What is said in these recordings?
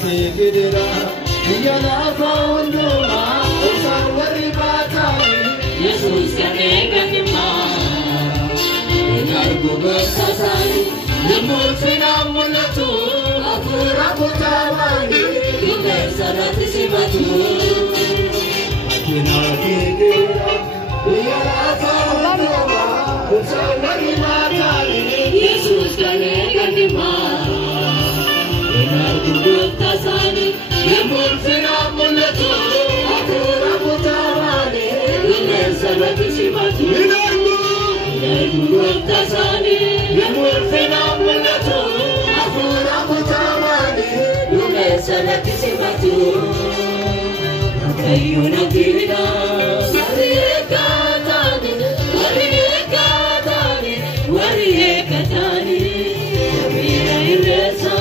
Gidira, Yana Faunduma, Osawari Batani, Jesus Kanegandima, Narguba Sasani, Nimufina Munatu, Akura Putawani, Yunesarati Sivatu, Akina Gidira, Yana Faunduma, Osawari Batani, Jesus Kanegandima. Tasani, Yamulfina Mulatu, Akura Putawani, Yunesarati Sivatu, Tasani, Yamulfina Mulatu, Akura Putawani, Yunesarati Sivatu, Akayuna Gidira, Wariyekatani, Wariyekatani, Wariyekatani, Yamina Iresa.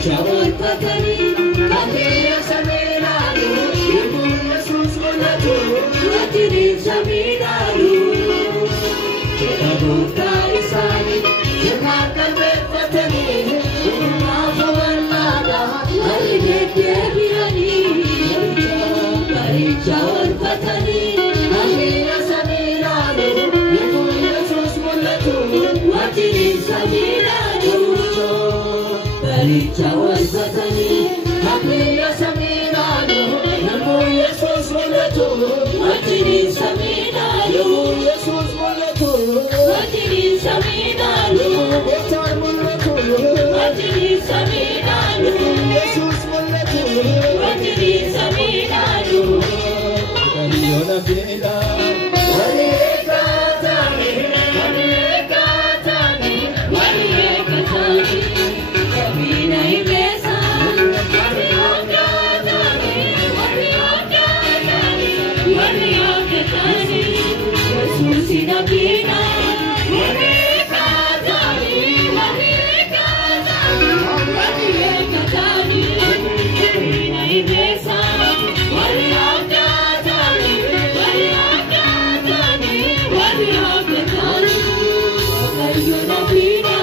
Chawal patani, kamiya saminalu, Ibu Yesus mulatu, Watini saminalu. Kita buka isani, Jemakan patani, Umafawan lada, Haline kebiani. Bari chawal patani, kamiya saminalu, Ibu Yesus mulatu, Watini saminalu. Chawal patani, kamiya saminalu, Ibu Yesus mulatu, Watini saminalu. Yesus mulatu, Watini saminalu. Betar mulatu, Watini saminalu. Yesus mulatu, Watini saminalu. Kariona bela, Walika tani, Walika tani, Walika tani. Kabina imesa, Walika tani, Walika tani, Walika tani. Yesus inabina, Walika tani, Walika tani, Walika tani. Kabina imesa, Walika tani, Walika tani, Walika tani. Kariona bina,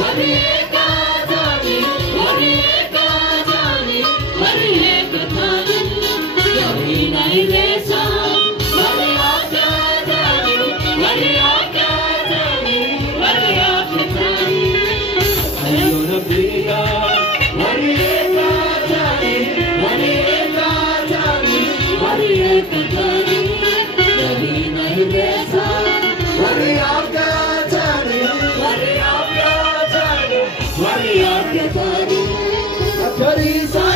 Walika tani, Walika tani, Walika tani. Kabina imesa, Walika tani, Walika tani, Walika tani. Kariona bina, Walika tani, Walika tani, Walika tani. Kabina imesa, Walika tani, Walika tani, Walika tani. Karisa